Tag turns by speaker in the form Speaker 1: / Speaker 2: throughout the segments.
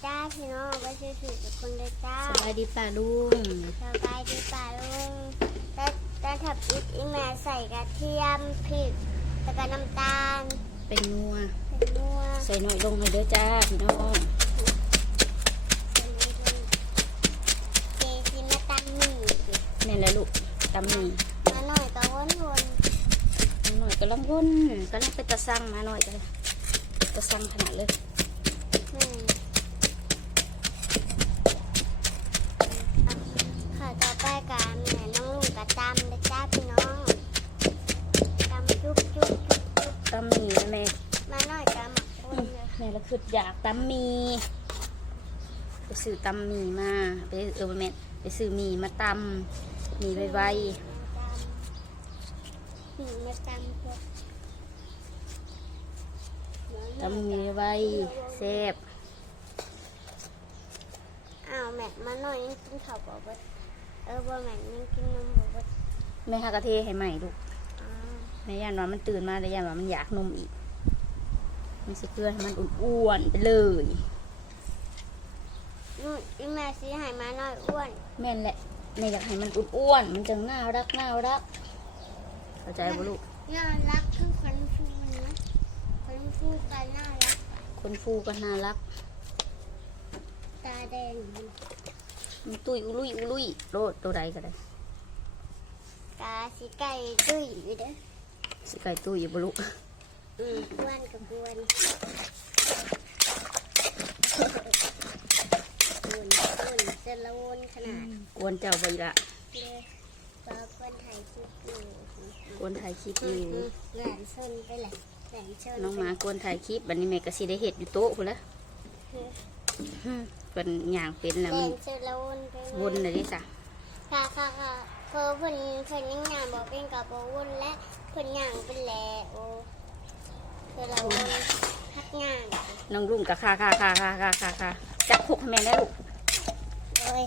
Speaker 1: จ้าพี่น้องไปช่วยทุกคนเลยจ้า
Speaker 2: สบายดีป่าลุง
Speaker 1: สบายดีป่าลุงแล้วทับอีแม่ใส่กระเทียมพริกแล้วก็น้ำตาล
Speaker 2: เป็นนัว
Speaker 1: เป็นนัว
Speaker 2: ใส่หน่อยลงเลยเด้อจ้าพี่น้อง
Speaker 1: เจซิมาตำหมี่
Speaker 2: นี่แหละลูกตำหมี่
Speaker 1: มาหน่อยก็วน
Speaker 2: หน่อยก็ลังวนก็ลังไปตะซังมาหน่อยก็ตะซังขนาดเลย
Speaker 1: ค่ะต่อไปกับแม่น้องลุงกับตำเลยจ้าพี่น้องตำจุ๊บ
Speaker 2: ตำหมี่นะแม่
Speaker 1: มาหน่อยก็หมักคนเลย
Speaker 2: แม่ละคืออยากตำหมี่ไปซื้อตำหมี่มาไปแม่ไปซื้อหมี่มาตำหมี่ไว
Speaker 1: หมี่มาตำพวก
Speaker 2: ตำหมี่ไวแซ่บ
Speaker 1: อ้าวแม่มาหน่อยยังกินข้าวบ่บ่บ่แม่ยังกินนมบ่บ่
Speaker 2: แม่หากะเทให้ใหม่ลูกแม่ย่านว่ามันตื่นมาแล้วย่านว่ามันอยากนมอีกมันสิเกลือให้มันอ้วนๆไปเลย
Speaker 1: อีแม่สิให้มาหน่อยอ้วน
Speaker 2: แม่นแหละแม่อยากให้มันอ้วนๆมันจะน่ารักเข้าใจบ่ลูก
Speaker 1: น่ารักคือคนฟูนะคนฟูกันน่ารัก
Speaker 2: คนฟูก็น่ารัก
Speaker 1: ตาแดง
Speaker 2: มันตุยอุลุยโลดตัวใดก็ได้
Speaker 1: ตาสีไก่ตุ้ยอยู่เด้อ
Speaker 2: สิไก่ตุยอยู่บ่ลูก
Speaker 1: อ้วนกับอ้วนจะละวนขนาด
Speaker 2: กวนเจ้าบ่อีละ
Speaker 1: ปลากวนไทยคิดอยู่
Speaker 2: กวนถ่ายคลิปอยู่
Speaker 1: แหลมชนไปเลยแหลมชน
Speaker 2: น้องหมากวนถ่ายคลิปบัดนี้แม่ก็สิได้เฮ็ดอยู่โต๊ะพุ่นละเป็นย่างเป็นแล้วมันวนเลยดิจ้ะ
Speaker 1: ค่ะเพิ่นยังย่างบอกเป็นกับบ่วนและเพิ่นย่างเป็นแหล่โอ้เพิ่นละวนพักย่าง
Speaker 2: น้องลุงก็ค่ะจับคุกให้แม่ได้ลูก
Speaker 1: โอ้ย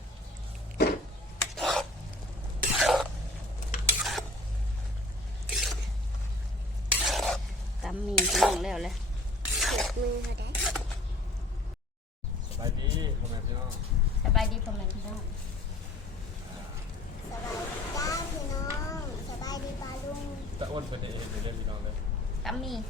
Speaker 2: ตำหมี่พี่น้องแล้วแหละ
Speaker 1: เก็บมือเขาได้
Speaker 3: สบายดีพ่อแม่พี่น้อง
Speaker 2: สบายดีพ่อแม่พี่น้อง
Speaker 1: สบายดีจ้าพี่น้องสบายดีป้าลุง
Speaker 3: ตะอ้วนเป็นเองเล่นพี่น้องเลย
Speaker 2: ตำหมี่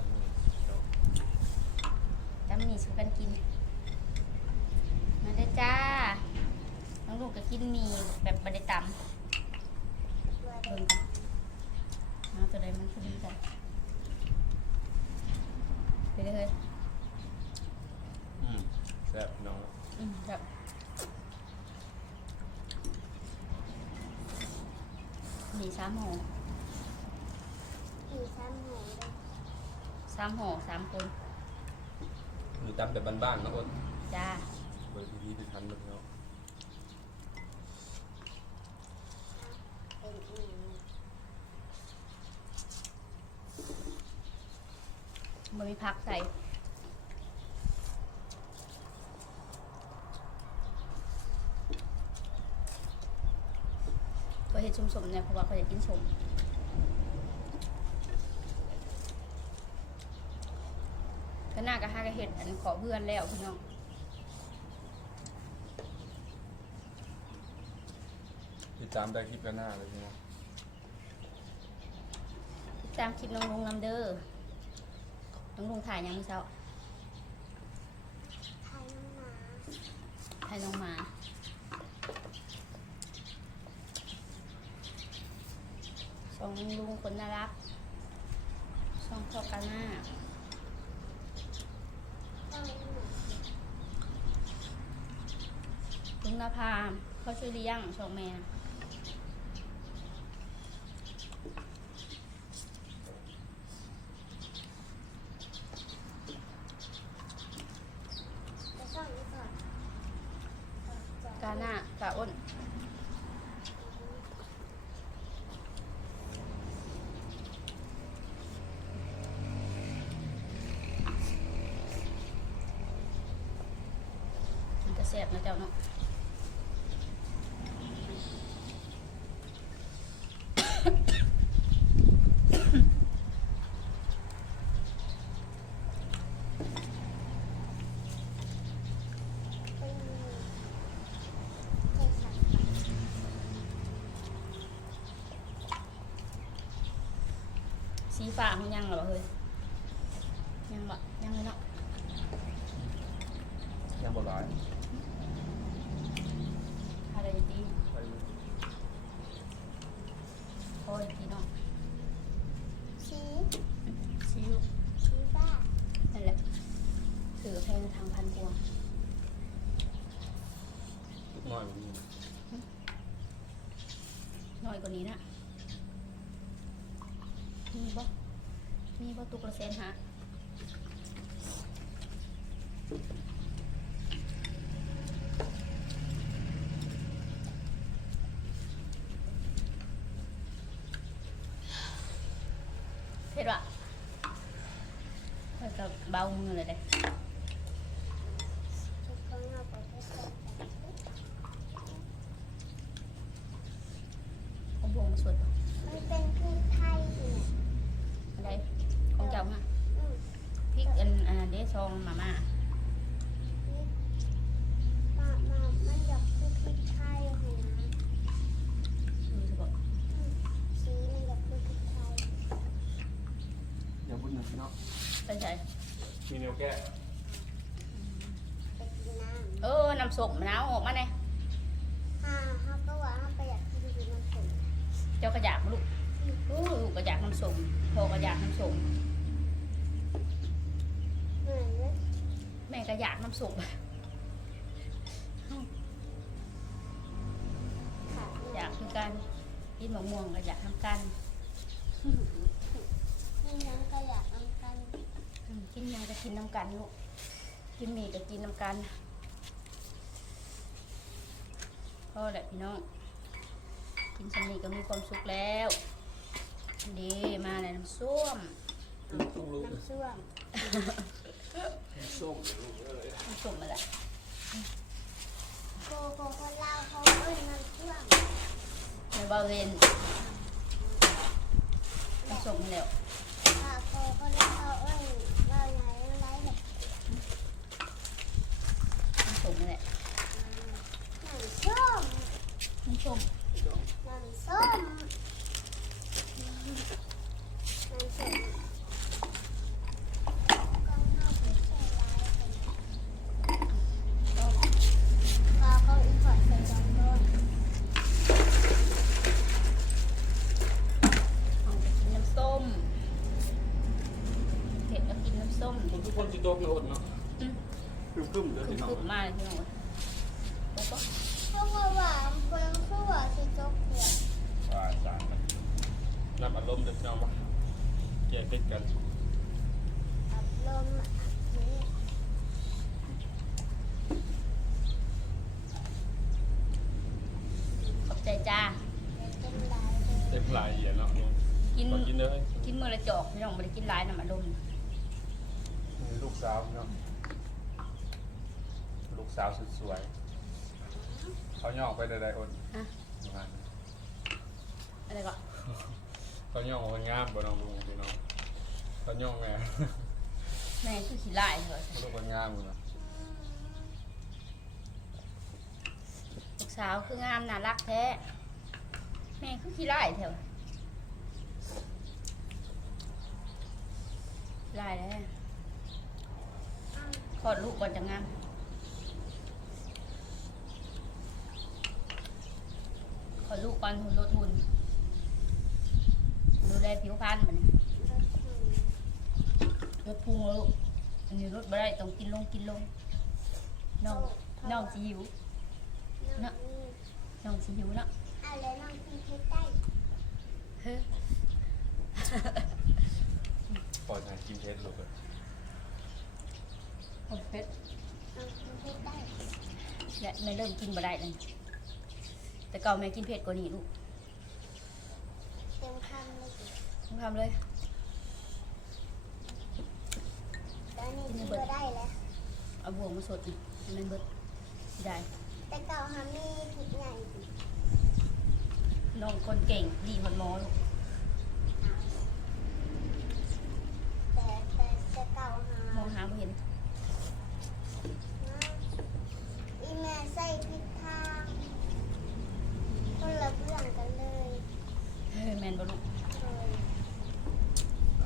Speaker 2: สุกันกินมาได้จ้าน้องลูกก็กินหมี่แบบบดตำเบิ่งกันเอาตัวใดมันพอดีกันไปเลย
Speaker 3: แซ่บพี่น้อง
Speaker 2: ครับมี3 ห่อ
Speaker 1: มี3 ห่อเลย
Speaker 2: 3 ห่อ 3 คน
Speaker 3: มีตำแบบบ้านๆนะคน
Speaker 2: จ้า
Speaker 3: บริธีที่ทันเลยเนาะ
Speaker 2: มันมีผักใส่ก็เห็ดสมๆเนี่ยเพราะว่าเขาจะกินสมก็น่ากระห้ากระเห็ดอันขอเพื่อนแล้วพี่น้อง
Speaker 3: ติดตามได้คลิปกันหน้าเลยพี่น้อง
Speaker 2: ติดตามคลิปน้องลุงนำเด้อน้องลุงถ่ายยังไม่เช้าถ่ายน้องหมาส่งลุงคนน่ารักส่งพ่อกันหน้าลุงนภาเขาช่วยเลี้ยงส่งแม่กาหน้ากาอ้นมันจะแซ่บนะเจ้าเนาะสีฟ้ามันยังเหรอเฮ้ยยังบ่ยังเลยเนาะ
Speaker 3: ยังบ่ร้อย
Speaker 2: อะไรดี
Speaker 3: ไป
Speaker 2: โอ้ยพี่น้อง
Speaker 1: สี
Speaker 2: ซิว
Speaker 1: สีฟ้า
Speaker 2: นั่นแหละถือแพงทางพันกว่า
Speaker 3: ลูกน้อยกว่านี้
Speaker 2: น้อยกว่านี้นะมีบ่ตุกละแสนหาเผ็ดว่ะเผ็ดกับเบามือเลยเด้
Speaker 1: ทุกคนเอาไปใส่
Speaker 2: เอาบวงมาสวดป่ะ
Speaker 1: มันเป็นพริกไทยเนี่ย
Speaker 2: อะไรของเจ้าฮะ
Speaker 1: อืม
Speaker 2: พริกอันเดซองมาม่า
Speaker 1: มันอยากคือพริกไทยเหรอนะ
Speaker 2: ดูสิบอก
Speaker 1: สีมันอยากคือพริกไทย
Speaker 3: อย่าบุญนะพี่น้อง
Speaker 2: ไปใส่
Speaker 3: มีแนวแก้
Speaker 1: ไปกินน้
Speaker 2: น้ำส้มมะนาวออกมาเนี่ย
Speaker 1: ำเขาก็ว่าเขาประหยัดที่ดีน้ำส้ม
Speaker 2: เจ้ากระยากบ่ลูกลูกกระยากน้ำส้มพ่อกระยากน้ำส้ม
Speaker 1: เหมือนเลย
Speaker 2: แม่กระยากน้ำส้ม
Speaker 1: ค่ะ
Speaker 2: อยากคือกันกินมะม่วงกระยากน้ำกัน
Speaker 1: นี่นั้นก็อยากน้ำกัน
Speaker 2: กินยังก็กินน้ำกันลูกกินหมี่ก็กินน้ำกันพ่อแหละพี่น้องกินสำนีก็มีความสุขแล้วดีมาเลยน้ำส้ม
Speaker 3: ต้องรู้
Speaker 1: น้ำส้วม
Speaker 3: ส้มลูกเอ้ย
Speaker 2: น้ำส้มมาแหละ
Speaker 1: โกคนลาวเขาเอ้ยน้ำส้วม
Speaker 2: ในบาเวนน้ำส้มมาแล้ว
Speaker 1: โกคนลาวเขาเอ้ยว่าไงอะไรแบบ
Speaker 2: น้ำส้มมาแหละ
Speaker 1: น้ำส้ม
Speaker 2: น้ำส้ม
Speaker 1: น้ำส้มน้ำส้มก็เข้าไปใส่ร้ายกันเขาอีกขอดใส่ดองด้วย
Speaker 2: เอาไปกินน้ำส้มเผ็ดก็กินน้ำส้ม
Speaker 3: ทุกคนจิตโตกเลยอดเนาะ
Speaker 2: อืม
Speaker 3: คึมๆเด้อพี่น้อง
Speaker 2: คึบๆมาเลยพี่น้องแล้วก็
Speaker 1: เพราะว่าหวานเพิ่งคือว่าสิจกเขียว
Speaker 3: ว่าสารน้ำอารมณ์เด้อพี่น้องวะแก้เป็ดกัน
Speaker 1: อับลมนี่
Speaker 2: ขอบใจจ้า
Speaker 1: เป็นลายเลย
Speaker 3: เต็มลายเอียดเนาะ
Speaker 2: กิน
Speaker 3: มากินเลย
Speaker 2: กินมื้อละจอกพี่น้องไม่ได้กินหลายน้ำอารมณ์
Speaker 3: ลูกสาวพี่น้องลูกสาวสุดสวยเขาย่องไปใดๆอด
Speaker 2: ฮะ
Speaker 3: อยู่หั่น
Speaker 2: อะไรก็
Speaker 3: เขาย่องคนงามบ่น้องลุงพี่น้องเขาย่องแม่
Speaker 2: แม่คือขี้ไล่เหรอ
Speaker 3: ลูกคนงามอยู่เนาะ
Speaker 2: ลูกสาวคืองามน่ารักแท้แม่คือขี้ไล่แถวไล่แล้วคลอดลูกก่อนจะงามคลอดลูกก่อนหุ่นลดหุ่นดูแลผิวพรรณมันลดพุงแล้วลูกอันนี้ลดไม่ได้ต้องกินลงน้องสิหิว
Speaker 1: น้องนี่
Speaker 2: น้องสิหิวเนาะ
Speaker 1: เอาเลยน้องกินเพชรได้
Speaker 2: เฮ้ย
Speaker 3: ปล่อยทางกินเพชรลูกเลย
Speaker 2: โอ้เพชร
Speaker 1: น้องกินเพชรได้
Speaker 2: และแม่เริ่มกินบ่ได้เลยแต่เก่าแม่กินเผ็ดกว่านี้ลูก
Speaker 1: เต็มคำเลย
Speaker 2: ต้องทำเลย
Speaker 1: ตอนนี้กินก็ได้แล้ว
Speaker 2: เอาบวงมาสดอีกให้มันเบิดสิได้
Speaker 1: แต่เก่าหามีผิดใหญ่ดิ
Speaker 2: น้องคนเก่งดีคนหมอลูก
Speaker 1: แต่เก่าหาม
Speaker 2: องหาไม่เห็น
Speaker 1: อีแม่ใส่พริกทางคนละเรื่องกันเลย
Speaker 2: เฮ้ยแมนบ่ลูก
Speaker 1: เลย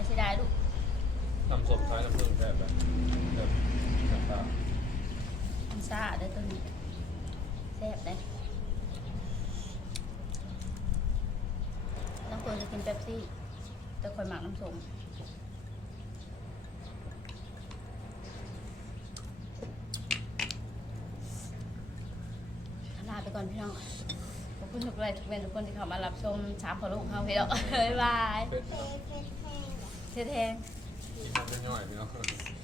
Speaker 2: สียดายลูก
Speaker 3: น้ำส้มท้ายน้ำผึ้งแซ่บแบบแบบตา
Speaker 2: มันซ่าได้อตัวนี้แซ่บได้ต้องควรจะกินเป๊ปซี่แต่คอยหมักน้ำส้มลาไปก่อนพี่น้องขอบคุณทุกคนทุกเวนทุกคนที่เข้ามารับชมสามพอลูกเขาพี่น้องบ๊ายบาย
Speaker 3: เป็ด
Speaker 1: เพชรแห้ง
Speaker 2: เท่ๆ
Speaker 3: กินน้ำย่อยๆพี่น้อง